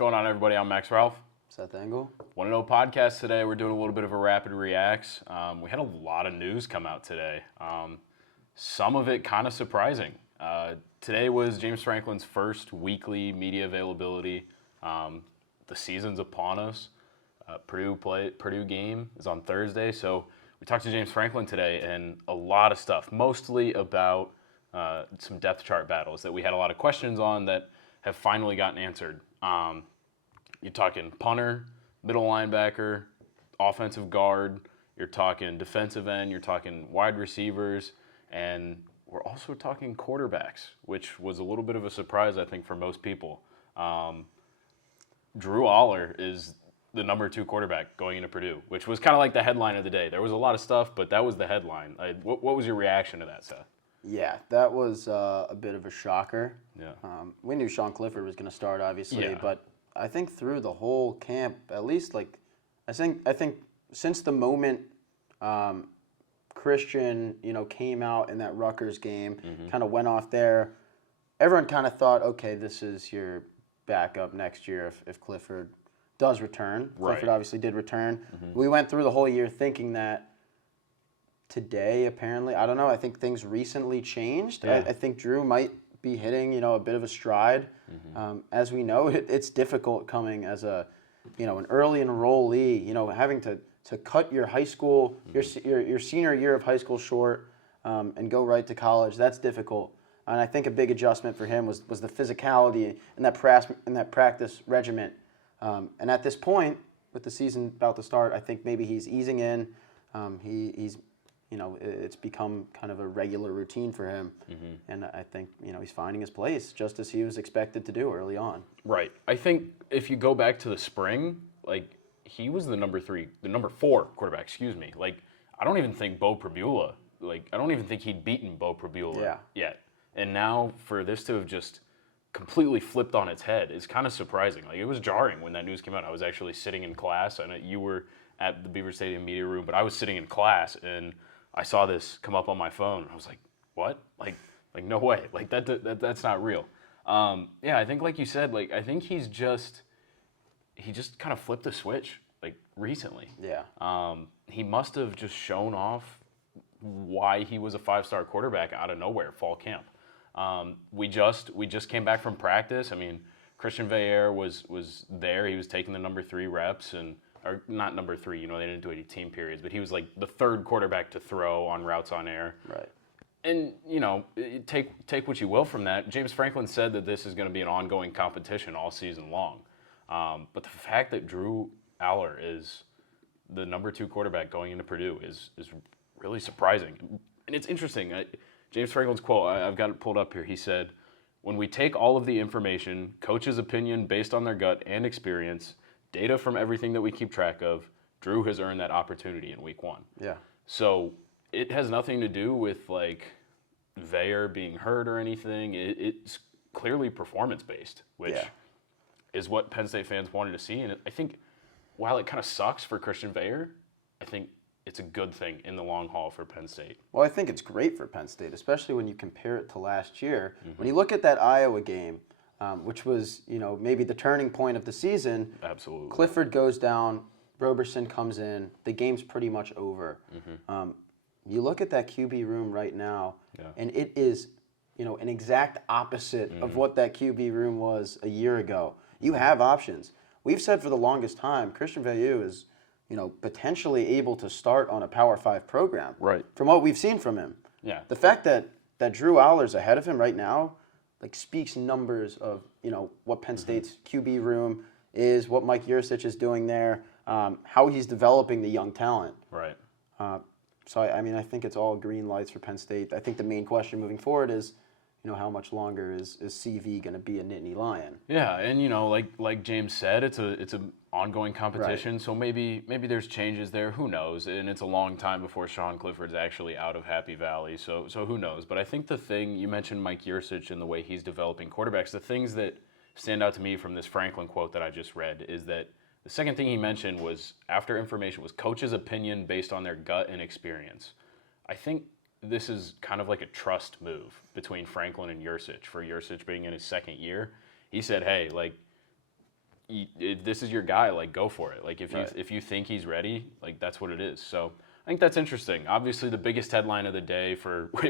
going on, everybody? I'm Max Ralph. Seth Engle. 1-0 podcast today. We're doing a little bit of a rapid reacts. We had a lot of news come out today. Some of it kind of surprising. Today was James Franklin's first weekly media availability. The season's upon us. Purdue game is on Thursday, so we talked to James Franklin today, and a lot of stuff, mostly about some depth chart battles that we had a lot of questions on that have finally gotten answered. You're talking punter, middle linebacker, offensive guard, you're talking defensive end, you're talking wide receivers, and we're also talking quarterbacks, which was a little bit of a surprise, I think, for most people. Drew Allar is the number 2 quarterback going into Purdue, which was kind of like the headline of the day. There was a lot of stuff, but that was the headline. What was your reaction to that, Seth? Yeah, that was a bit of a shocker. Yeah. We knew Sean Clifford was going to start, obviously, Yeah. but I think through the whole camp, at least I think since the moment Christian, came out in that Rutgers game, kind of went off there, everyone kind of thought, okay, this is your backup next year if Clifford does return. Right. Clifford obviously did return. We went through the whole year thinking that today, apparently, I don't know, I think things recently changed. Yeah. I think Drew might be hitting, a bit of a stride. As we know, it's difficult coming as an early enrollee, having to cut your high school, your senior year of high school short and go right to college. That's difficult. And I think a big adjustment for him was the physicality and that practice regiment. And at this point, with the season about to start, I think maybe he's easing in. He's it's become kind of a regular routine for him. And I think, he's finding his place just as he was expected to do early on. Right. I think if you go back to the spring, he was the number 4 quarterback, I don't even think Bo Pribula, I don't even think he'd beaten Bo Pribula yet. And now for this to have just completely flipped on its head is kind of surprising. It was jarring when that news came out. I was actually sitting in class. I know you were at the Beaver Stadium media room, but I was sitting in class and I saw this come up on my phone. I was like, what? No way. That's not real. I think like you said, I think he just kind of flipped the switch recently. Yeah. He must have just shown off why he was a 5-star quarterback out of nowhere fall camp. We just came back from practice. I mean, Christian Veillere was there. He was taking the number 3 reps or not number 3, they didn't do any team periods, but he was the 3rd quarterback to throw on routes on air. Right. And, take what you will from that. James Franklin said that this is going to be an ongoing competition all season long. But the fact that Drew Allar is the number 2 quarterback going into Purdue is really surprising. And it's interesting. James Franklin's quote, I've got it pulled up here. He said, "When we take all of the information, coach's opinion based on their gut and experience, data from everything that we keep track of, Drew has earned that opportunity in week 1. Yeah. So it has nothing to do with Veillere being hurt or anything. It's clearly performance-based, which is what Penn State fans wanted to see. And I think while it kind of sucks for Christian Veillere, I think it's a good thing in the long haul for Penn State. Well, I think it's great for Penn State, especially when you compare it to last year. When you look at that Iowa game, which was, maybe the turning point of the season. Absolutely. Clifford goes down, Roberson comes in, the game's pretty much over. You look at that QB room right now, and it is, an exact opposite of what that QB room was a year ago. You have options. We've said for the longest time, Christian Veillere is, potentially able to start on a Power 5 program. Right. From what we've seen from him. Yeah. The fact that Drew Allar's ahead of him right now, speaks numbers of, what Penn State's QB room is, what Mike Yurcich is doing there, how he's developing the young talent. Right. So, I think it's all green lights for Penn State. I think the main question moving forward is, how much longer is CV going to be a Nittany Lion? Yeah, and, like James said, it's a ongoing competition, right. So maybe there's changes there. Who knows? And it's a long time before Sean Clifford's actually out of Happy Valley, so who knows? But I think the thing, you mentioned Mike Yurcich and the way he's developing quarterbacks, the things that stand out to me from this Franklin quote that I just read is that the second thing he mentioned was, after information, was coach's opinion based on their gut and experience. I think this is kind of like a trust move between Franklin and Yurcich, for Yurcich being in his second year. He said, hey, if this is your guy, like, go for it. Like, if you think he's ready, like, that's what it is. So I think that's interesting. Obviously, the biggest headline of the day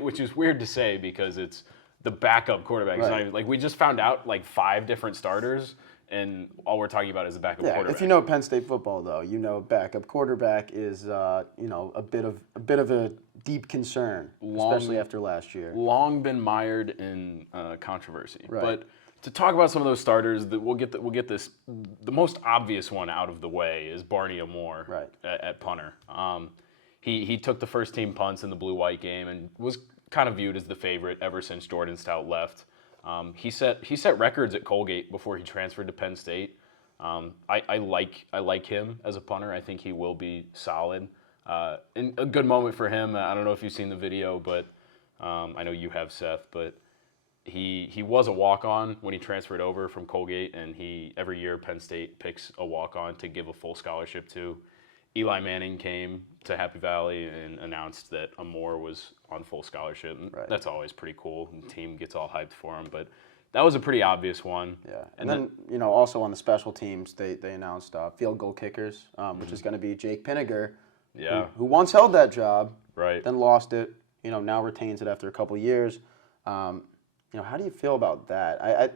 which is weird to say because it's the backup quarterback. It's not even, like, we just found out like 5 different starters, and all we're talking about is the backup quarterback. If you know Penn State football, though, you know backup quarterback is a bit of a deep concern, especially after last year. Long been mired in controversy, Right. But to talk about some of those starters, we'll get this. The most obvious one out of the way is Barney Amore at punter. He took the first team punts in the blue-white game and was kind of viewed as the favorite ever since Jordan Stout left. He set records at Colgate before he transferred to Penn State. I like him as a punter. I think he will be solid. And a good moment for him. I don't know if you've seen the video, but I know you have, Seth. But he was a walk-on when he transferred over from Colgate, and every year Penn State picks a walk-on to give a full scholarship to. Eli Manning came to Happy Valley and announced that Amore was on full scholarship. Right. That's always pretty cool. And the team gets all hyped for him. But that was a pretty obvious one. Yeah. And then also on the special teams, they announced field goal kickers, which is going to be Jake Penniger, who once held that job, then lost it, now retains it after a couple of years. How do you feel about that?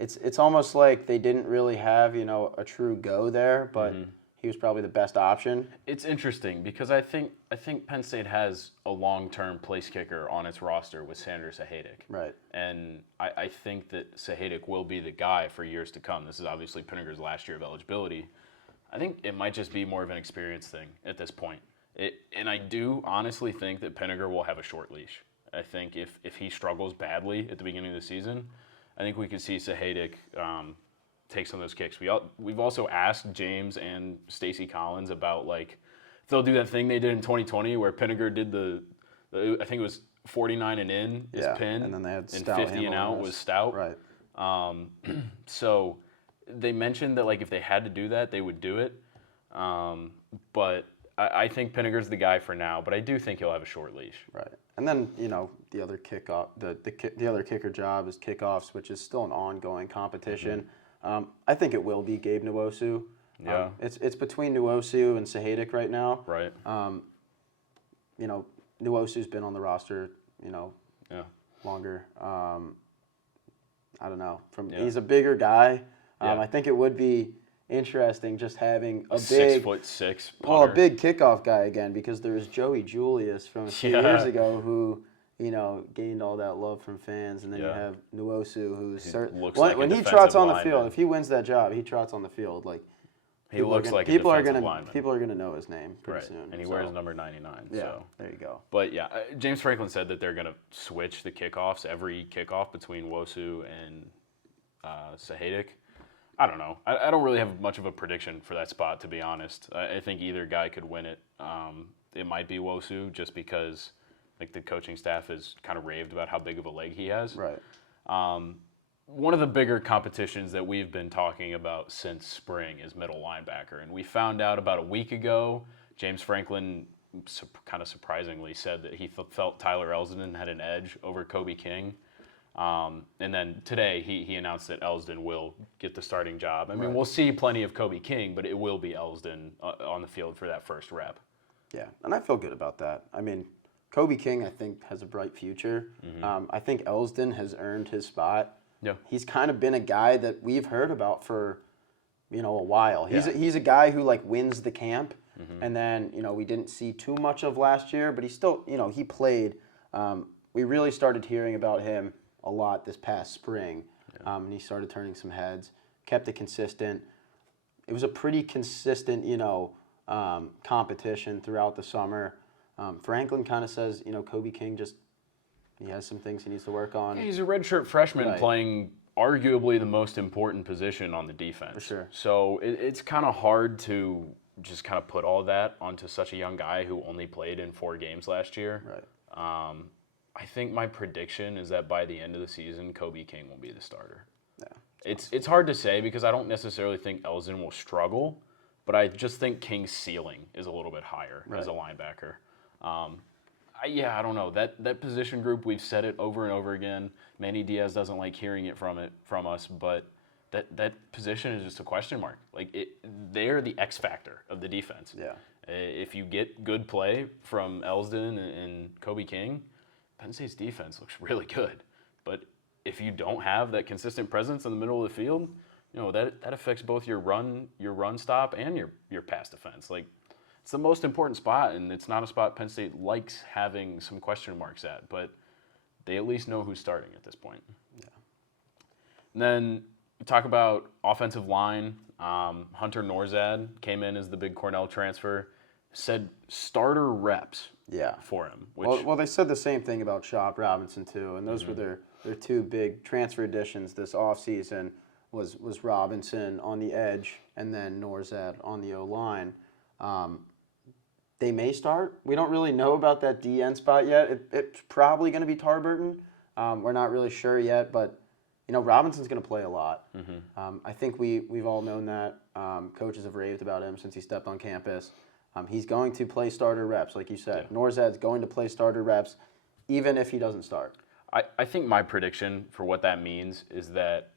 It's almost like they didn't really have, a true go there, but he was probably the best option. It's interesting because I think Penn State has a long-term place kicker on its roster with Sanders Sahaydak. Right. And I think that Sahaydak will be the guy for years to come. This is obviously Penniger's last year of eligibility. I think it might just be more of an experience thing at this point. And I do honestly think that Penniger will have a short leash. I think if he struggles badly at the beginning of the season, I think we could see Sahaydak take some of those kicks. We've also asked James and Stacey Collins about, like, if they'll do that thing they did in 2020 where Penniger did the I think it was 49 and in is pin, and then they had and Stout 50 and out was Stout. Right. So they mentioned that, like, if they had to do that, they would do it. But I think Penniger's the guy for now, but I do think he'll have a short leash. Right. And then, the other kickoff, the other kicker job is kickoffs, which is still an ongoing competition. I think it will be Gabe Nwosu. Yeah. It's between Nwosu and Sahaydak right now. Right. Nwosu's been on the roster, longer. I don't know. He's a bigger guy. I think it would be interesting just having a big 6'6" punter. Well, a big kickoff guy again, because there was Joey Julius from a few years ago who gained all that love from fans, and then you have Nwosu, who's when he trots on the field, if he wins that job, he trots on the field like he looks like people a are defensive gonna lineman. People are gonna know his name pretty soon, and he wears number 99. Yeah, so. there you go. But yeah, James Franklin said that they're gonna switch the kickoffs every kickoff between Nwosu and Sahaydak. I don't know. I don't really have much of a prediction for that spot, to be honest. I think either guy could win it. It might be Nwosu just because, like, the coaching staff is kind of raved about how big of a leg he has. Right. One of the bigger competitions that we've been talking about since spring is middle linebacker. And we found out about a week ago, James Franklin kind of surprisingly said that he felt Tyler Elsdon had an edge over Kobe King. And then today he announced that Elsdon will get the starting job. I mean, we'll see plenty of Kobe King, but it will be Elsdon on the field for that first rep. Yeah, and I feel good about that. I mean, Kobe King, I think, has a bright future. I think Elsdon has earned his spot. Yeah. He's kind of been a guy that we've heard about for, a while. He's a guy who, like, wins the camp, and then, we didn't see too much of last year, but he still, he played. We really started hearing about him a lot this past spring, and he started turning some heads, kept it consistent. It was a pretty consistent, competition throughout the summer. Franklin kind of says, Kobe King he has some things he needs to work on. Yeah, he's a redshirt freshman playing arguably the most important position on the defense. For sure. So it's kind of hard to just kind of put all that onto such a young guy who only played in 4 games last year. Right. I think my prediction is that by the end of the season, Kobe King will be the starter. Yeah. It's hard to say because I don't necessarily think Elsdon will struggle, but I just think King's ceiling is a little bit higher as a linebacker. I don't know. That position group, we've said it over and over again. Manny Diaz doesn't like hearing it from us, but that position is just a question mark. Like they're the X factor of the defense. Yeah. If you get good play from Elsdon and Kobe King, Penn State's defense looks really good. But if you don't have that consistent presence in the middle of the field, that affects both your run stop and your pass defense. Like it's the most important spot, and it's not a spot Penn State likes having some question marks at, but they at least know who's starting at this point. Yeah. And then we talk about offensive line. Hunter Norzad came in as the big Cornell transfer, said starter reps for him. Which, well, they said the same thing about Chop Robinson too, and those were their two big transfer additions this offseason was Robinson on the edge and then Norzad on the O-line. They may start. We don't really know about that DN spot yet. It's probably going to be Tarburton. We're not really sure yet, but Robinson's going to play a lot. I think we've all known that. Coaches have raved about him since he stepped on campus. He's going to play starter reps, like you said. Yeah. Norzad's going to play starter reps, even if he doesn't start. I think my prediction for what that means is that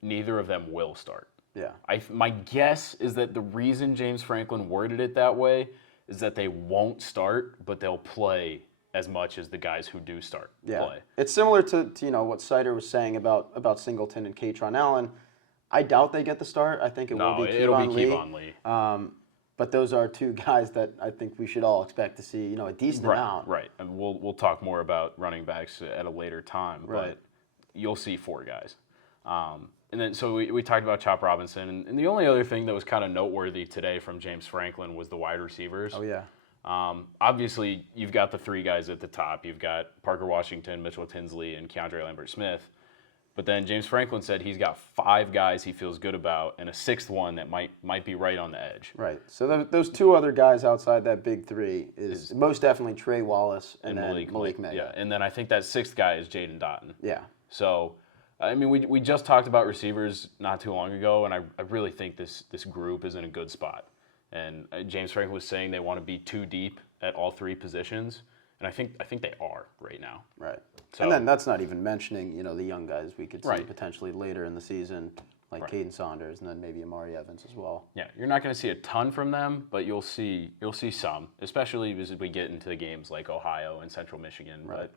neither of them will start. Yeah. My guess is that the reason James Franklin worded it that way is that they won't start, but they'll play as much as the guys who do start play. It's similar to what Sider was saying about Singleton and Katron Allen. I doubt they get the start. I think it'll be Kevon Lee. But those are two guys that I think we should all expect to see, a decent amount. Right, and we'll talk more about running backs at a later time, but you'll see 4 guys. And then so we talked about Chop Robinson, and the only other thing that was kind of noteworthy today from James Franklin was the wide receivers. Oh, yeah. Obviously, you've got the 3 guys at the top. You've got Parker Washington, Mitchell Tinsley, and Keandre Lambert-Smith. But then James Franklin said he's got 5 guys he feels good about and a 6th one that might be right on the edge. Right. So those 2 other guys outside that big 3 is most definitely Trey Wallace and then Malik Mega. Yeah, and then I think that 6th guy is Jaden Dotton. Yeah. So, I mean, we just talked about receivers not too long ago, and I really think this group is in a good spot. And James Franklin was saying they want to be 2 deep at all 3 positions. And I think they are right now. Right. So, and then that's not even mentioning, the young guys we could see potentially later in the season, like Caden Saunders and then maybe Amari Evans as well. Yeah, you're not going to see a ton from them, but you'll see some, especially as we get into the games like Ohio and Central Michigan. Right. But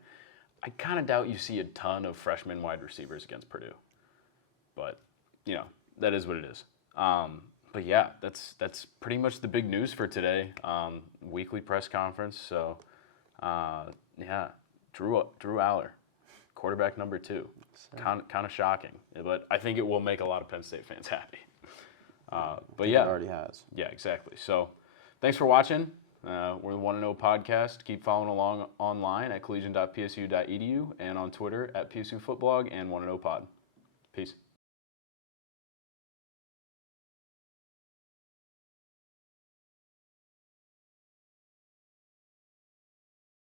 I kind of doubt you see a ton of freshman wide receivers against Purdue. But, that is what it is. But yeah, that's pretty much the big news for today. Weekly press conference, so... Drew Allar, quarterback number 2. Kind of shocking, but I think it will make a lot of Penn State fans happy. But yeah, it already has. Yeah, exactly. So, thanks for watching. We're the 1-0 podcast. Keep following along online at collegian.psu.edu and on Twitter at PSU Footblog and 1-0 Pod. Peace.